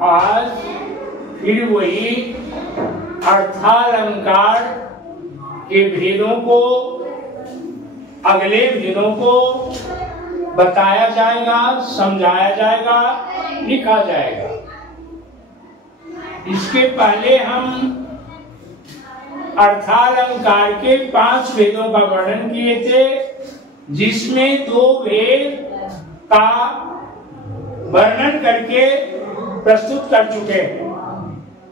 आज फिर वही अर्थालंकार के भेदों को, अगले भेदों को बताया जाएगा, समझाया जाएगा, लिखा जाएगा। इसके पहले हम अर्थालंकार के 5 भेदों का वर्णन किए थे, जिसमें 2 भेद का वर्णन करके प्रस्तुत कर चुके हैं,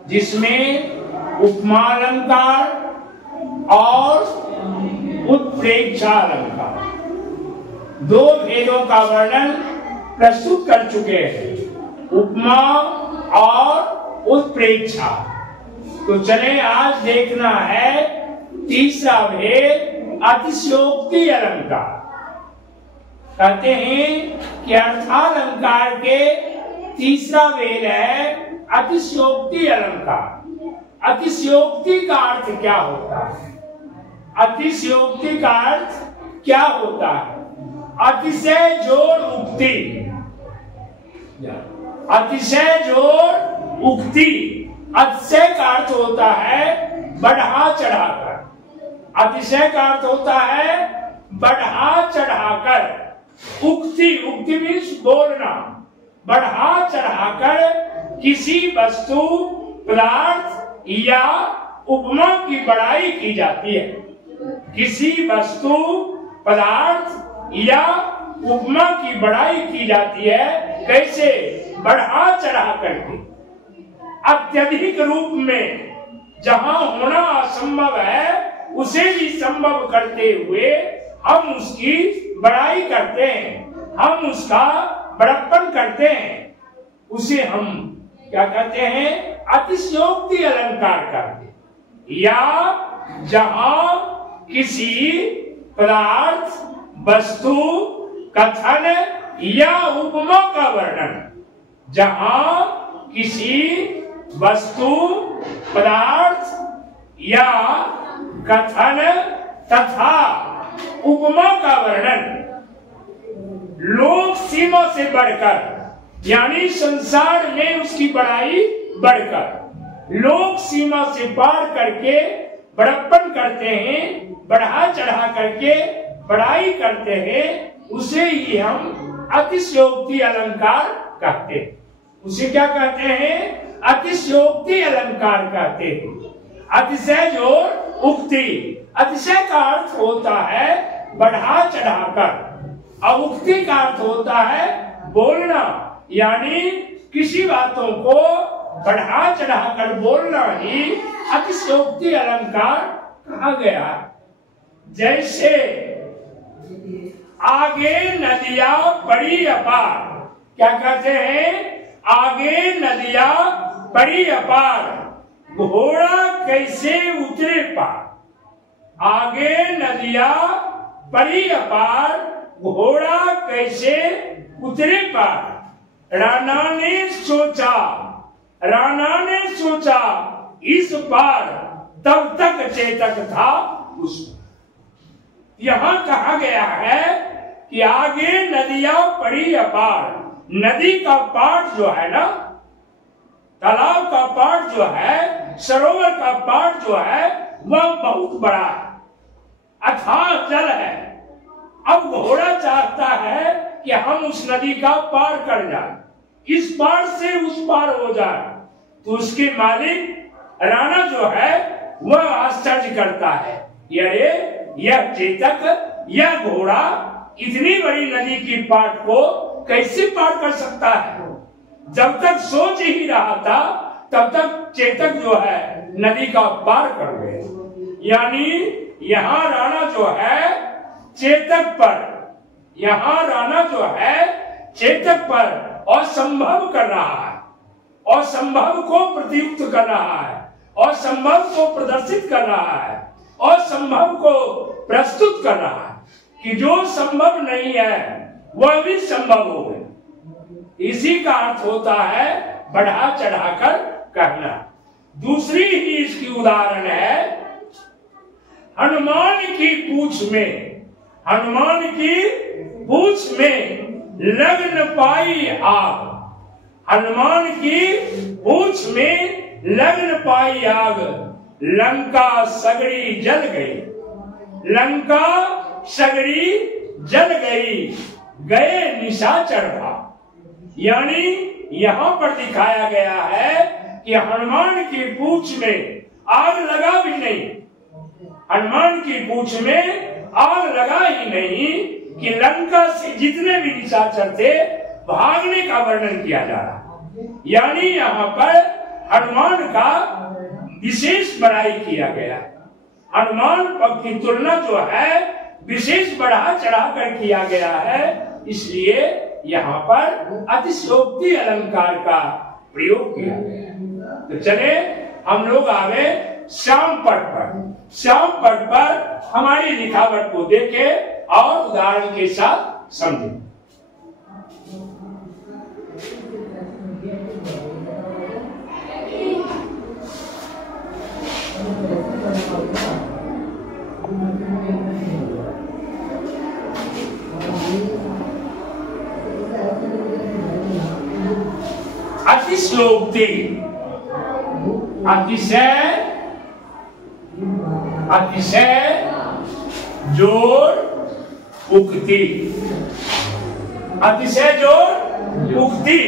जिसमें उपमालंकार और उत्प्रेक्षालंकार 2 भेदों का वर्णन प्रस्तुत कर चुके हैं, उपमा और उत्प्रेक्षा। तो चले आज देखना है तीसरा भेद, अतिशयोक्ति अलंकार। कहते हैं कि अर्थालंकार के तीसरा भेद है अतिशयोक्ति अलंकार। अतिशयोक्ति का अर्थ क्या होता है? अतिशयोक्ति का अर्थ क्या होता है? अतिशय जोड़ उक्ति। अतिशय जोड़ उक्ति। अतिशय का अर्थ होता है बढ़ा चढ़ाकर। अतिशय का अर्थ होता है बढ़ा चढ़ाकर। उक्ति, उक्ति मीन्स बोलना। बढ़ा चढ़ाकर किसी वस्तु, पदार्थ या उपमा की बड़ाई की जाती है। किसी वस्तु, पदार्थ या उपमा की बड़ाई की जाती है। कैसे? बढ़ा चढ़ा करके, अत्यधिक रूप में। जहां होना असंभव है उसे भी संभव करते हुए हम उसकी बड़ाई करते हैं, हम उसका बड़प्पन करते हैं। उसे हम क्या कहते हैं? अतिशयोक्ति अलंकार करते। या जहां किसी पदार्थ, वस्तु, कथन या उपमा का वर्णन, जहां किसी वस्तु, पदार्थ या कथन तथा उपमा का वर्णन लोक सीमा से बढ़कर, यानी संसार में उसकी बड़ाई बढ़कर, लोक सीमा से पार करके बड़प्पन करते हैं, बढ़ा चढ़ा करके बड़ाई करते हैं, उसे ही हम अतिशयोक्ति अलंकार कहते हैं। उसे क्या कहते हैं? अतिशयोक्ति अलंकार कहते हैं। अतिशय जोड़ उक्ति। अतिशय का अर्थ होता है बढ़ा चढ़ाकर, और उक्ति का अर्थ होता है बोलना, यानी किसी बातों को बढ़ा चढ़ाकर बोलना ही अतिशयोक्ति अलंकार कहा गया। जैसे आगे नदियां बड़ी अपार। क्या कहते हैं? आगे नदियां बड़ी अपार, घोड़ा कैसे उतरे पार। आगे नदियां बड़ी अपार, घोड़ा कैसे उतरे पार। राणा ने सोचा इस पार, तब तक चेतक था उस पार। यहाँ कहा गया है कि आगे नदियां बड़ी अपार। नदी का पाट जो है ना, तालाब का पाट जो है, सरोवर का पाट जो है, वह बहुत बड़ा है, अथाह जल है। अब घोड़ा चाहता है कि हम उस नदी का पार कर जाए, इस पार से उस पार हो जाए। तो उसके मालिक राणा जो है वह आश्चर्य करता है, यह चेतक, यह घोड़ा इतनी बड़ी नदी की पाट को कैसे पार कर सकता है। जब तक सोच ही रहा था तब तक चेतक जो है नदी का पार कर गए। यानी यहाँ राणा जो है चेतक पर, यहाँ राणा जो है चेतक पर असंभव कर रहा है, असंभव को प्रत्युक्त कर रहा है, असंभव को प्रदर्शित कर रहा है, असंभव को प्रस्तुत कर रहा है कि जो संभव नहीं है वह भी संभव हो गया। इसी का अर्थ होता है बढ़ा चढ़ाकर कहना। दूसरी ही इसकी उदाहरण है हनुमान की पूंछ में। हनुमान की पूंछ में लग न पाई आग। हनुमान की पूंछ में लगन पाई आग, लंका सगड़ी जल गई, लंका सगड़ी जल गई, गए निशाचर भाग। यानी यहाँ पर दिखाया गया है कि हनुमान की पूंछ में आग लगा भी नहीं, हनुमान की पूंछ में आग लगा ही नहीं कि लंका से जितने भी निशाचर थे भागने का वर्णन किया जा रहा। यानी यहाँ पर हनुमान का विशेष बड़ाई किया गया। हनुमान पग की तुलना जो है विशेष बढ़ा चढ़ा कर किया गया है, इसलिए यहाँ पर अतिशयोक्ति अलंकार का प्रयोग किया गया। तो चले हम लोग आगे श्याम पट पर। श्याम पट पर हमारी लिखावट को देखे और उदाहरण के साथ समझे। अतिशयोक्ति, अतिशय, अतिशय जोर उक्ति, अतिशय जोर उक्ति।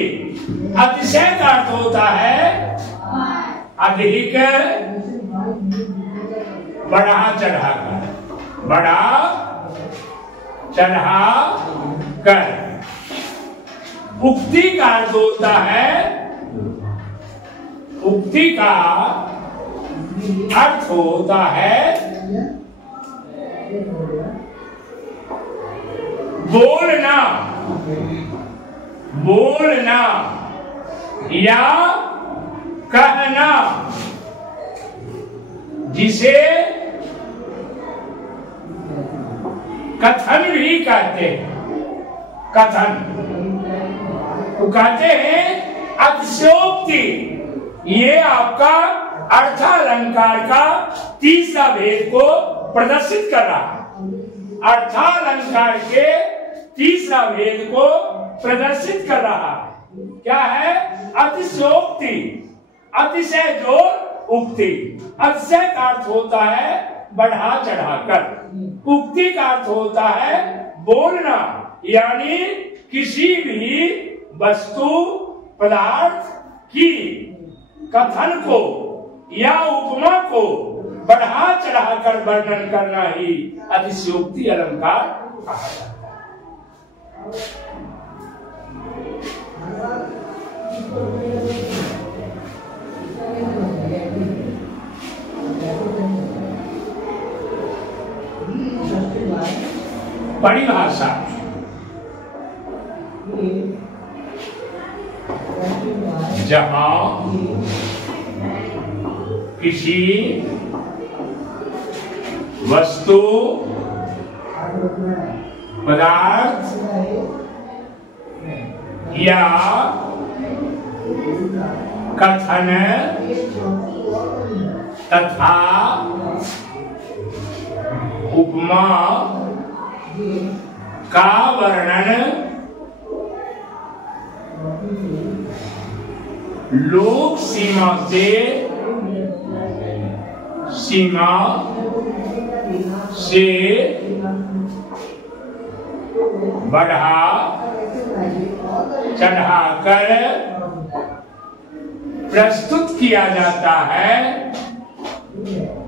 अतिशय का अर्थ होता है अधिक, बढ़ा चढ़ा कर, बढ़ा चढ़ा कर। उक्ति का अर्थ होता है, उक्ति का अर्थ होता है बोलना, बोलना या कहना, जिसे कथन भी कहते हैं। कथन तो कहते हैं अतिशयोक्ति। ये आपका अर्थालंकार का तीसरा भेद को प्रदर्शित कर रहा है। अर्थालंकार के तीसरा भेद को प्रदर्शित कर रहा है। क्या है? अतिशयोक्ति, अतिशय जोर उक्ति। अतिशय का अर्थ होता है बढ़ा चढ़ाकर, उक्ति का अर्थ होता है बोलना, यानी किसी भी वस्तु पदार्थ की कथन को या उपमा को बढ़ा चढ़ाकर वर्णन करना ही अतिशयोक्ति अलंकार कहा जाता है। परिभाषा, जहां किसी वस्तु पदार्थ या कथन तथा उपमा का वर्णन लोक सीमा से बढ़ा चढ़ाकर प्रस्तुत किया जाता है,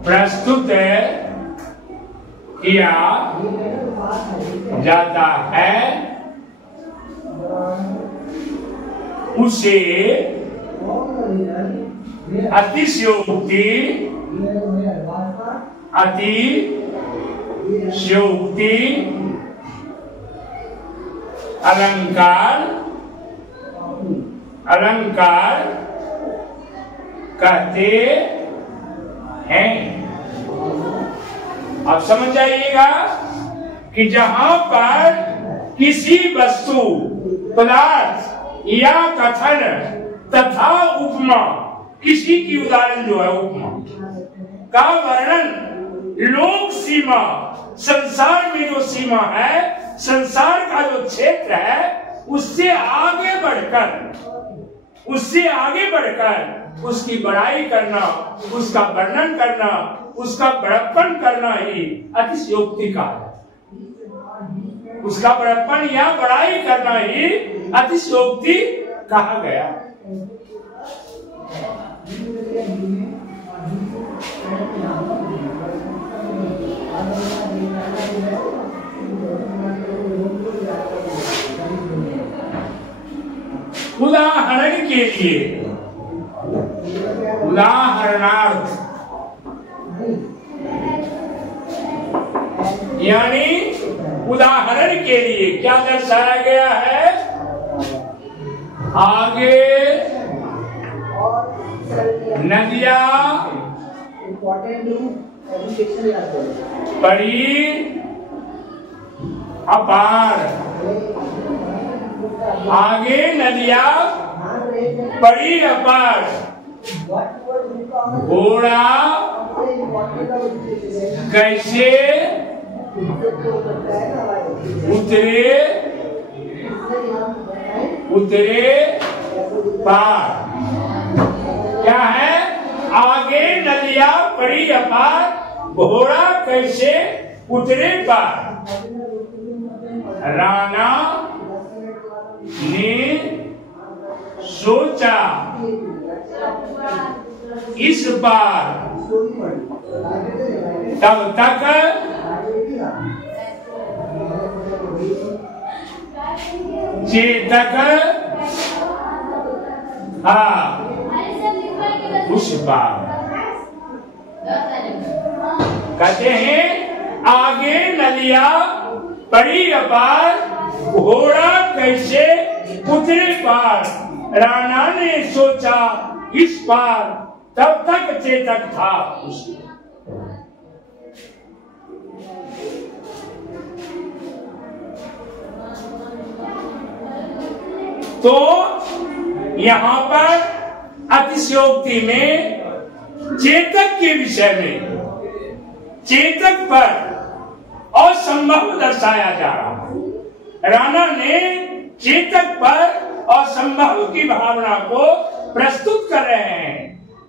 प्रस्तुत किया जाता है, उसे अतिशयोक्ति, अतिशयोक्ति अलंकार, अलंकार कहते हैं। अब समझ जाइएगा कि जहां पर किसी वस्तु पदार्थ या कथन तथा उपमा, किसी की उदाहरण जो है उपमा का वर्णन लोक सीमा, संसार में जो सीमा है, संसार का जो क्षेत्र है, उससे आगे बढ़कर उससे आगे बढ़कर उसकी बड़ाई करना, उसका वर्णन करना, उसका बड़प्पन करना ही अतिशयोक्ति का है। उसका बड़प्पन या बड़ाई करना ही अतिशयोक्ति कहा गया। उदाहरण के लिए, उदाहरणार्थ यानी उदाहरण के लिए क्या दर्शाया गया है? आगे नदियां बड़ी अपार, आगे नदियां बड़ी अपार, घोड़ा कैसे उतरे पार। क्या है? आगे नदियां बड़ी अपार, घोड़ा कैसे उतरे पार। राणा ने सोचा इस बार, तब तक चेतक उस बार। कहते हैं आगे नदियां बड़ी अपार, घोड़ा कैसे उतरे पार। राणा ने सोचा इस पार, तब तक चेतक था उस। तो यहाँ पर अतिशयोक्ति में चेतक के विषय में, चेतक पर असंभव दर्शाया जा रहा है। राणा ने चेतक पर असंभव की भावना को प्रस्तुत कर रहे हैं,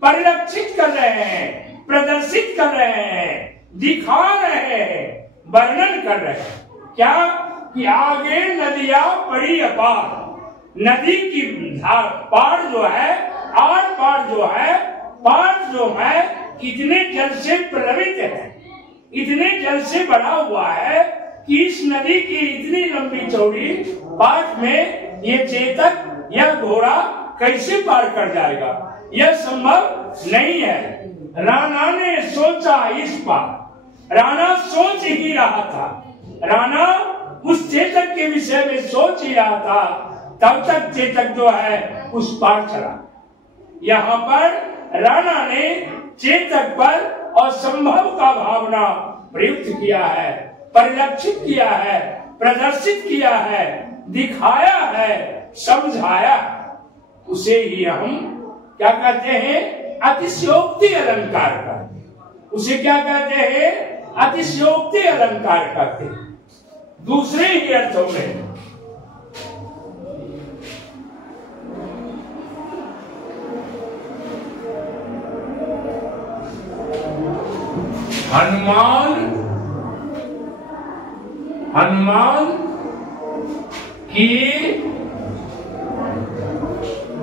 परिलक्षित कर रहे हैं, प्रदर्शित कर रहे हैं, दिखा रहे हैं, वर्णन कर रहे हैं। क्या कि आगे नदियां बड़ी अपार, नदी की धार पार जो है, आर पार जो है, पार जो है इतने जल से प्लवित है, इतने जल से भरा हुआ है कि इस नदी की इतनी लंबी चौड़ी पाट में ये चेतक या घोड़ा कैसे पार कर जाएगा? यह संभव नहीं है। राणा ने सोचा इस पार, राणा सोच ही रहा था, राणा उस चेतक के विषय में सोच ही रहा था, तब तक चेतक जो है उस पार चला। यहाँ पर राणा ने चेतक पर असंभव का भावना प्रयुक्त किया है, परिलक्षित किया है, प्रदर्शित किया है, दिखाया है, समझाया। उसे ही हम क्या कहते हैं? अतिशयोक्ति अलंकार कहते हैं। उसे क्या कहते हैं? अतिशयोक्ति अलंकार कहते हैं। दूसरे ही अर्थों में हनुमान की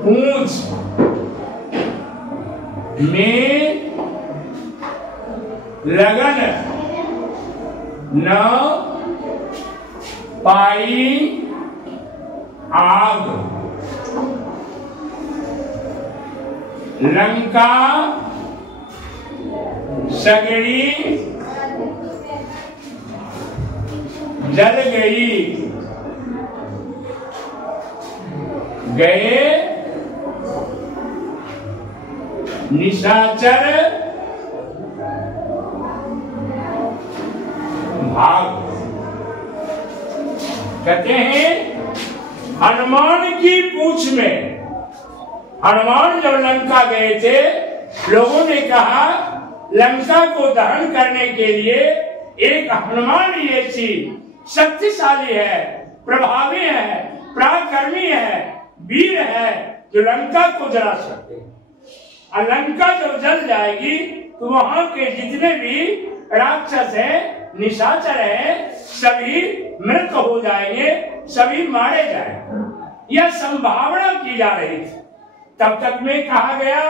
पूंछ में लगन न पाई आग, लंका सगड़ी जल गई, गए निशाचर भाग। कहते हैं हनुमान की पूंछ में, हनुमान जब लंका गए थे, लोगों ने कहा लंका को दहन करने के लिए एक हनुमान ही ऐसी शक्तिशाली है, प्रभावी है, पराक्रमी है, वीर है, जो लंका को जला सकते हैं। और लंका जब जल जाएगी तो वहां के जितने भी राक्षस हैं, निशाचर हैं, सभी मृत हो जाएंगे, सभी मारे जाएंगे। यह संभावना की जा रही थी। तब तक में कहा गया,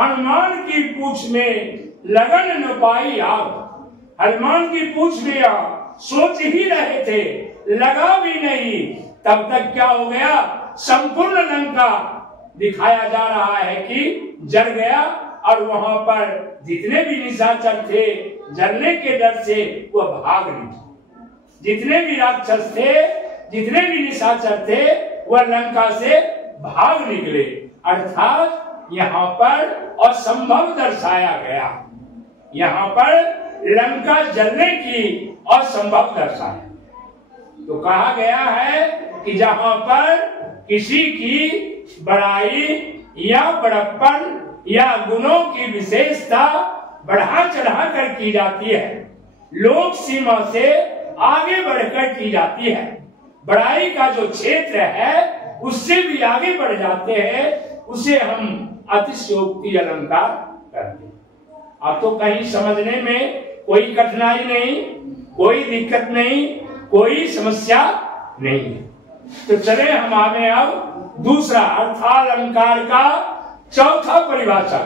हनुमान की पूंछ में लगन न पाई आग। हनुमान की पूंछ में सोच ही रहे थे, लगा भी नहीं। तब तक क्या हो गया, संपूर्ण लंका दिखाया जा रहा है कि जल गया। और वहां पर जितने भी निशाचर थे, जलने के डर से वह भाग निकले। जितने भी राक्षस थे, जितने भी निशाचर थे, वह लंका से भाग निकले। अर्थात यहाँ पर असंभव दर्शाया गया। यहाँ पर लंका जलने की असंभव दर्शाया। तो कहा गया है कि जहां पर किसी की बड़ाई या बड़प्पन या गुणों की विशेषता बढ़ा चढ़ा कर की जाती है, लोक सीमा से आगे बढ़कर की जाती है, बड़ाई का जो क्षेत्र है उससे भी आगे बढ़ जाते हैं, उसे हम अतिशयोक्ति अलंकार करते हैं। अब तो कहीं समझने में कोई कठिनाई नहीं, कोई दिक्कत नहीं, कोई समस्या नहीं है। तो चले हम आगे अब दूसरा अर्थालंकार का चौथा परिभाषा।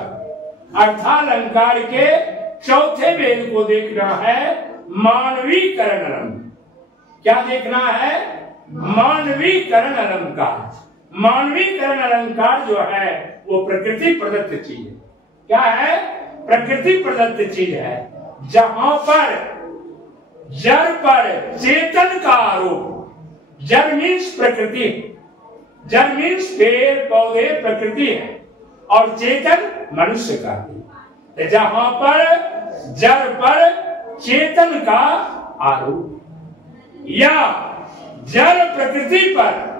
अर्थालंकार के चौथे वेद को देखना है, मानवीकरण अलंकार। क्या देखना है, मानवीकरण अलंकार। मानवीकरण अलंकार जो है वो प्रकृति प्रदत्त चीज है। क्या है, प्रकृति प्रदत्त चीज है। जहां पर जड़ पर चेतन का आरोप, जड़ मीन्स प्रकृति, जड़ मीन्स पेड़ पौधे प्रकृति है, और चेतन मनुष्य का है। जहां पर जड़ पर चेतन का आरोप या जड़ प्रकृति पर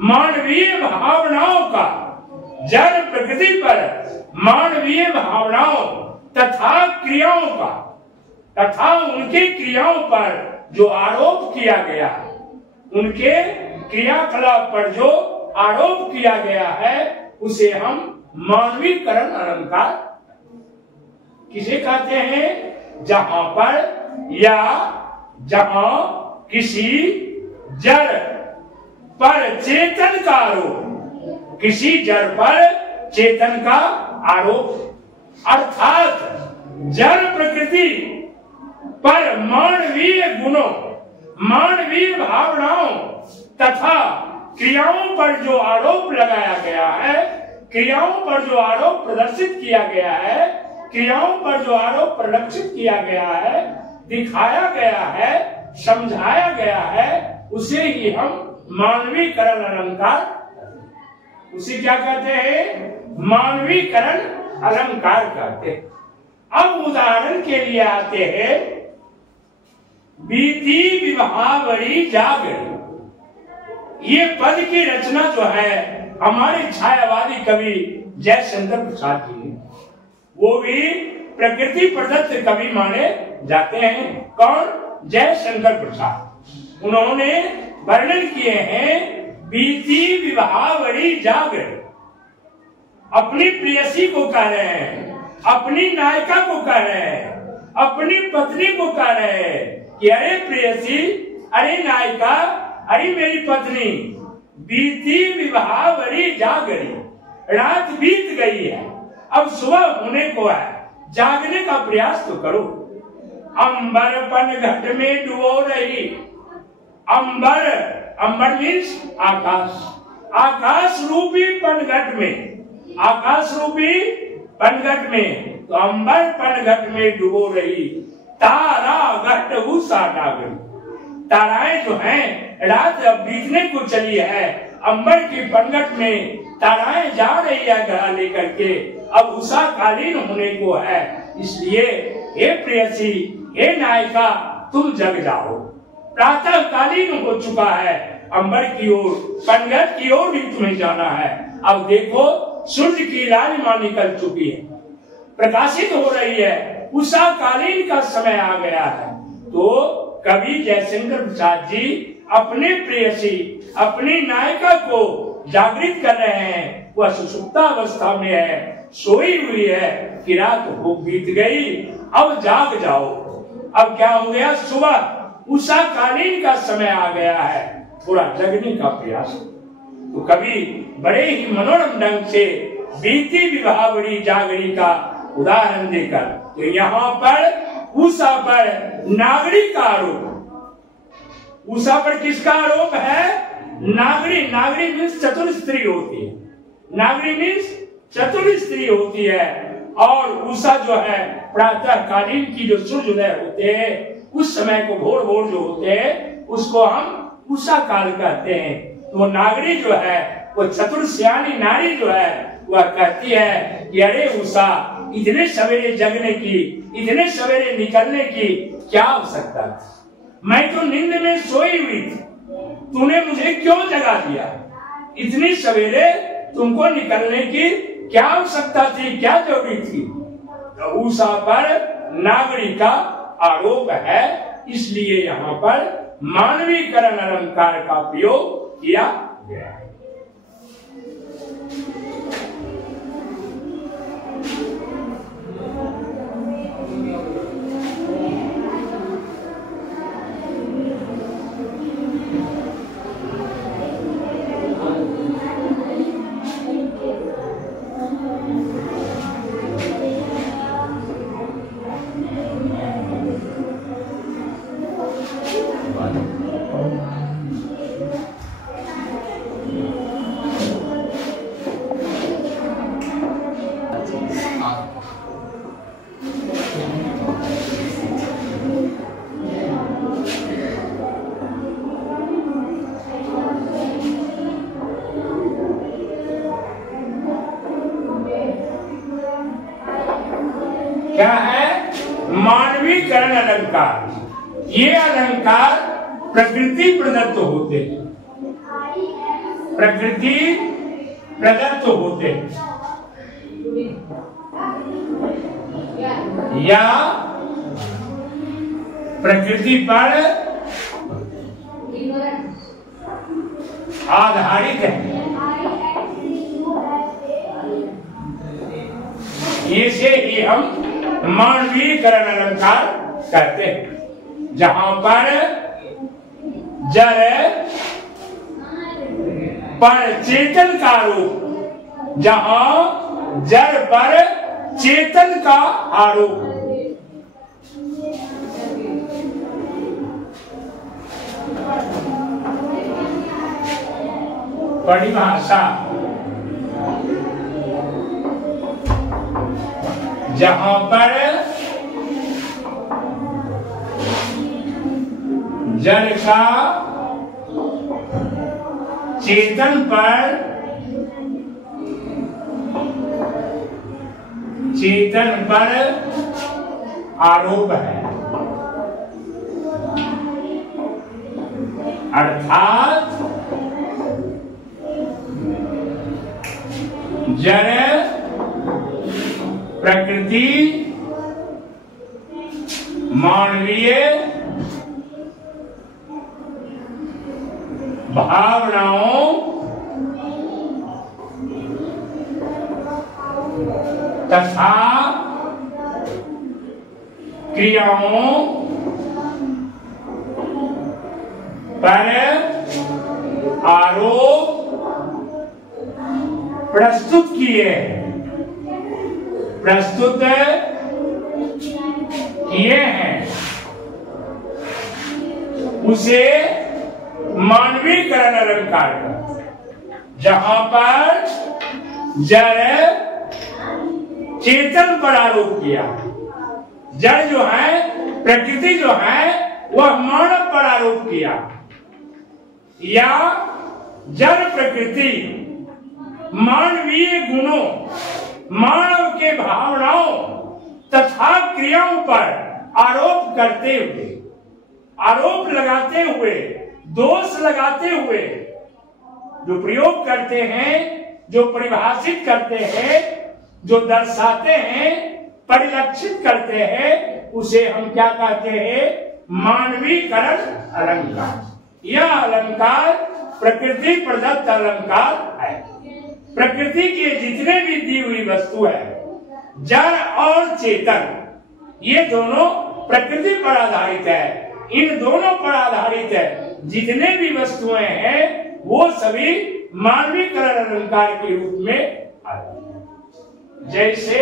मानवीय भावनाओं का, जड़ प्रकृति पर मानवीय भावनाओं तथा क्रियाओं का, तथा उनके क्रियाओं पर जो आरोप किया गया है, उनके क्रियाकलाप पर जो आरोप किया गया है, उसे हम मानवीकरण अलंकार किसे कहते हैं। जहां पर या जहां किसी जड़ पर चेतन का आरोप, किसी जड़ पर चेतन का आरोप, अर्थात जड़ प्रकृति पर मानवीय गुणों, मानवीय भावनाओं तथा क्रियाओं पर जो आरोप लगाया गया है, क्रियाओं पर जो आरोप प्रदर्शित किया गया है, क्रियाओं पर जो आरोप प्रदर्शित किया गया है, दिखाया गया है, समझाया गया है, उसे ही हम मानवीकरण अलंकार, उसे क्या कहते हैं, मानवीकरण अलंकार कहते हैं। अब उदाहरण के लिए आते हैं, बीती विवाहावरी जागरी। ये पद की रचना जो है हमारे छायावादी कवि जयशंकर प्रसाद जी ने, वो भी प्रकृति प्रदत्त कवि माने जाते हैं। कौन, जयशंकर प्रसाद। उन्होंने वर्णन किए हैं, बीती विवाहावरी जागरी। अपनी प्रेयसी को कह रहे हैं, अपनी नायिका को कह रहे हैं, अपनी पत्नी को कह रहे हैं कि अरे प्रेयसी, अरे नायिका, अरे मेरी पत्नी, बीती विवाहावरी जागरी। रात बीत गई है, अब सुबह होने को है, जागने का प्रयास तो करो। अंबर पनघट में डुबो रही। अंबर, अंबर मीन्स आकाश, आकाश रूपी पनघट में, आकाश रूपी पनघट में, तो अंबर पनघट में डुबो रही। तारा घट उषा डागरी। ताराएं जो हैं रात अब बीतने को चली है, अंबर की पनघट में ताराएं जा रही है घड़ा लेकर के, अब उषा कालीन होने को है। इसलिए हे प्रेयसी, हे नायिका, तुम जग जाओ, प्रातः कालीन हो चुका है, अंबर की ओर, पनघट की ओर भी तुम्हें जाना है। अब देखो सूर्य की लालिमा निकल चुकी है, प्रकाशित हो रही है, उषा कालीन का समय आ गया है। तो कवि जयशंकर प्रसाद जी अपने प्रेयसी अपनी नायिका को जागृत कर रहे हैं। वह सुषुप्ता अवस्था में है, सोई हुई है कि रात हो बीत गई, अब जाग जाओ। अब क्या हो गया, सुबह उषा कालीन का समय आ गया है, थोड़ा जगने का प्रयास। तो कभी बड़े ही मनोरम ढंग से बीती विभावरी जागरी का उदाहरण देकर, तो यहाँ पर उषा पर नागरी का आरोप। उषा पर किसका आरोप है, नागरी। नागरी मीन्स चतुर स्त्री होती है, नागरी मीन्स चतुर स्त्री होती है। और उषा जो है प्रातः कालीन की जो सूर्योदय होते हैं, उस समय को भोर भोर जो होते हैं, उसको हम उषा काल कहते हैं। तो नागरी जो है वो चतुर सियानी नारी जो है वह कहती है कि अरे उषा, इतने सवेरे जगने की, इतने सवेरे निकलने की क्या आवश्यकता है? मैं तो नींद में सोई हुई थी, तूने मुझे क्यों जगा दिया? इतनी सवेरे तुमको निकलने की क्या आवश्यकता थी, क्या जरूरी थी? तो उषा पर नागरी का आरोप है, इसलिए यहाँ पर मानवीकरण अलंकार का प्रयोग किया गया है। क्या है, मानवीकरण अलंकार। ये अलंकार प्रकृति प्रदत्त होते हैं, प्रकृति प्रदत्त होते हैं, या प्रकृति पर आधारित है। इसे ही हम मानवीकरण अलंकार कहते हैं, जहां पर जड़ पर चेतन का आरोप, जहां जड़ पर चेतन का आरोप। परिभाषा, जहां पर जड़ का चेतन पर आरोप है, अर्थात जड़ प्रकृति मानवीय भावनाओं तथा क्रियाओं पर आरोप प्रस्तुत किए हैं, उसे मानवीकरण अलंकार का, जहां पर जड़ चेतन पर आरोप किया, जड़ जो है प्रकृति जो है वह मानव पर आरोप किया, या जड़ प्रकृति मानवीय गुणों, मानव के भावनाओं तथा क्रियाओं पर आरोप करते हुए, आरोप लगाते हुए, दोष लगाते हुए जो प्रयोग करते हैं, जो परिभाषित करते हैं, जो दर्शाते हैं, परिलक्षित करते हैं, उसे हम क्या कहते हैं, मानवीकरण अलंकार। यह अलंकार प्रकृति प्रदत्त अलंकार है। प्रकृति के जितने भी दी हुई वस्तु है, जड़ और चेतन, ये दोनों प्रकृति पर आधारित है। इन दोनों पर आधारित है जितने भी वस्तुएं हैं वो सभी मानवीकरण अलंकार के रूप में आते हैं। जैसे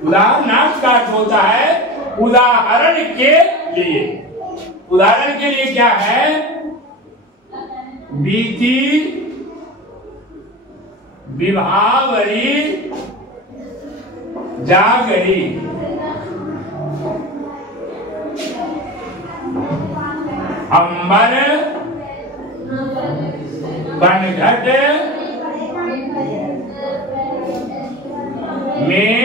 उदाहरणार्थ का अर्थ होता है उदाहरण के लिए। उदाहरण के लिए क्या है? बीती विभावरी जागरी, अंबर बनघट में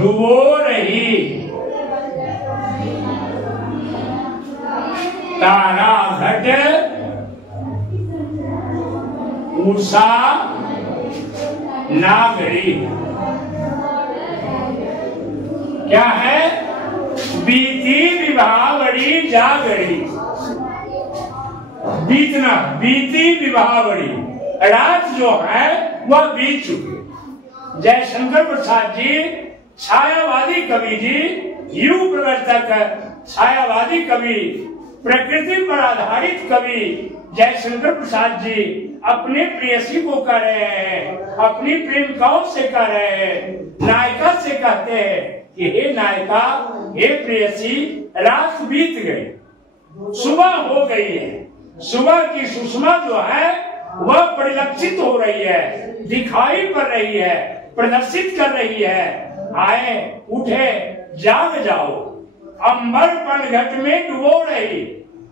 डुबो रही, तारा घट उषा नागरी। क्या है? बीती विभावरी जागरी। बीतना, बीती विभावरी, रात जो है वह बीत चुकी। जयशंकर प्रसाद जी छायावादी कवि जी, युग प्रवर्तक छायावादी कवि, प्रकृति पर आधारित कवि जयशंकर प्रसाद जी अपने प्रेयसी को कह रहे हैं, अपनी प्रेमिकाओं से कह रहे हैं, नायिका से कहते हैं कि हे नायिका, हे प्रेयसी, रात बीत गई, सुबह हो गई है। सुबह की सुषमा जो है वह परिलक्षित हो रही है, दिखाई पड़ रही है, प्रदर्शित कर रही है। आए, उठे, जाग जाओ। अंबर पनघट में डुबो रही।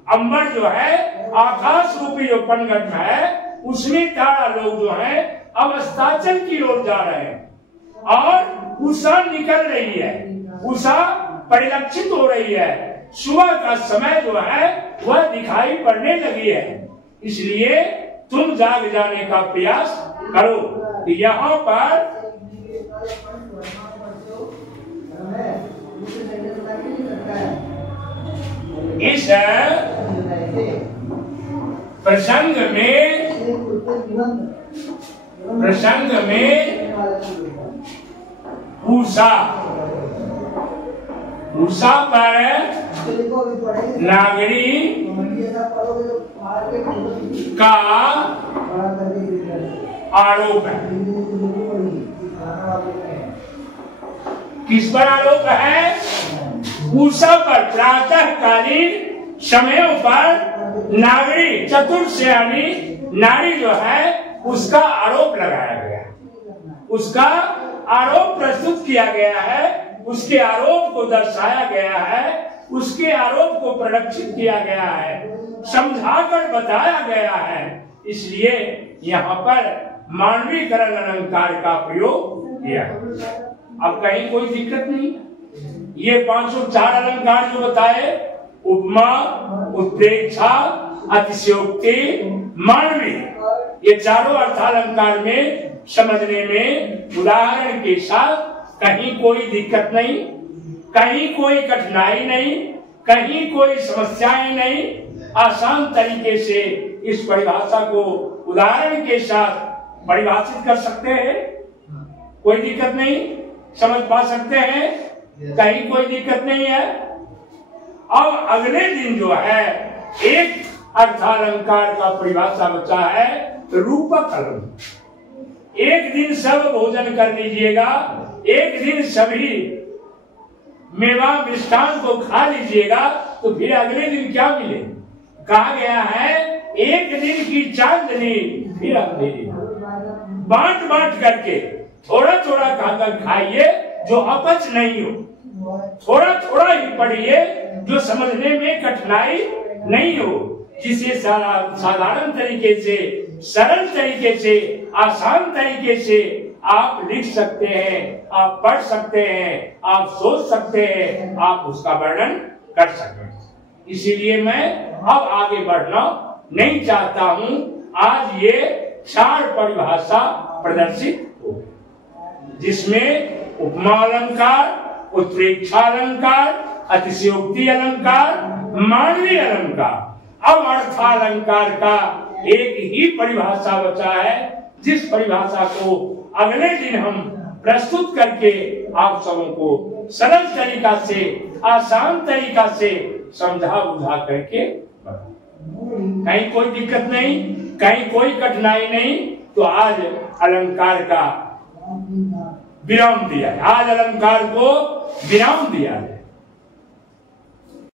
अंबर जो है आकाश रूपी जो पनघट में है, उसमें तारा लोग जो है अब अस्ताचल की ओर जा रहे हैं और उषा निकल रही है, उषा परिलक्षित हो रही है। सुबह का समय जो है वह दिखाई पड़ने लगी है। इसलिए तुम जाग जाने का प्रयास करो। यहाँ पर इस प्रसंग में उषा पर नागरी का आरोप है। किस पर आरोप है? उषा पर। प्रातःकालीन समयों पर नागरी, चतुर्श्रेणी नारी जो है उसका आरोप लगाया गया, उसका आरोप प्रस्तुत किया गया है, उसके आरोप को दर्शाया गया है, उसके आरोप को प्रदर्शित किया गया है, समझाकर बताया गया है। इसलिए यहाँ पर मानवीकरण अलंकार का प्रयोग किया। अब कहीं कोई दिक्कत नहीं। ये 504 अलंकार जो बताए, उपमा, उत्प्रेक्षा, अतिशयोक्ति, मानवी, ये चारों अर्थालंकार में समझने में उदाहरण के साथ कहीं कोई दिक्कत नहीं, कहीं कोई कठिनाई नहीं, कहीं कोई समस्याएं नहीं। आसान तरीके से इस परिभाषा को उदाहरण के साथ परिभाषित कर सकते हैं, कोई दिक्कत नहीं, समझ पा सकते हैं, कहीं कोई दिक्कत नहीं है। अब अगले दिन जो है एक अर्थालंकार का परिभाषा बचा है, रूपक अलंकार। एक दिन सब भोजन कर लीजिएगा, एक दिन सभी मेवा मिष्ठान को खा लीजिएगा, तो फिर अगले दिन क्या मिले? कहा गया है एक दिन की चांदनी फिर अंधेरी। बांट बांट करके थोड़ा थोड़ा खाकर खाइए जो अपच नहीं हो, थोड़ा थोड़ा ही पढ़िए जो समझने में कठिनाई नहीं हो, जिसे साधारण तरीके से, सरल तरीके से, आसान तरीके से आप लिख सकते हैं, आप पढ़ सकते हैं, आप सोच सकते हैं, आप उसका वर्णन कर सकें। इसीलिए मैं अब आगे बढ़ना नहीं चाहता हूं। आज ये 4 परिभाषा प्रदर्शित हो गई, जिसमें उपमा अलंकार, उत्प्रेक्षा अलंकार, अतिशयोक्ति अलंकार, मानवीय अलंकार। अब अर्थालंकार का एक ही परिभाषा बचा है, जिस परिभाषा को अगले दिन हम प्रस्तुत करके आप सबों को सरल तरीका से, आसान तरीका से समझा बुझा करके, कहीं कोई दिक्कत नहीं, कहीं कोई कठिनाई नहीं। तो आज अलंकार का विराम दिया है, आज अलंकार को विराम दिया है।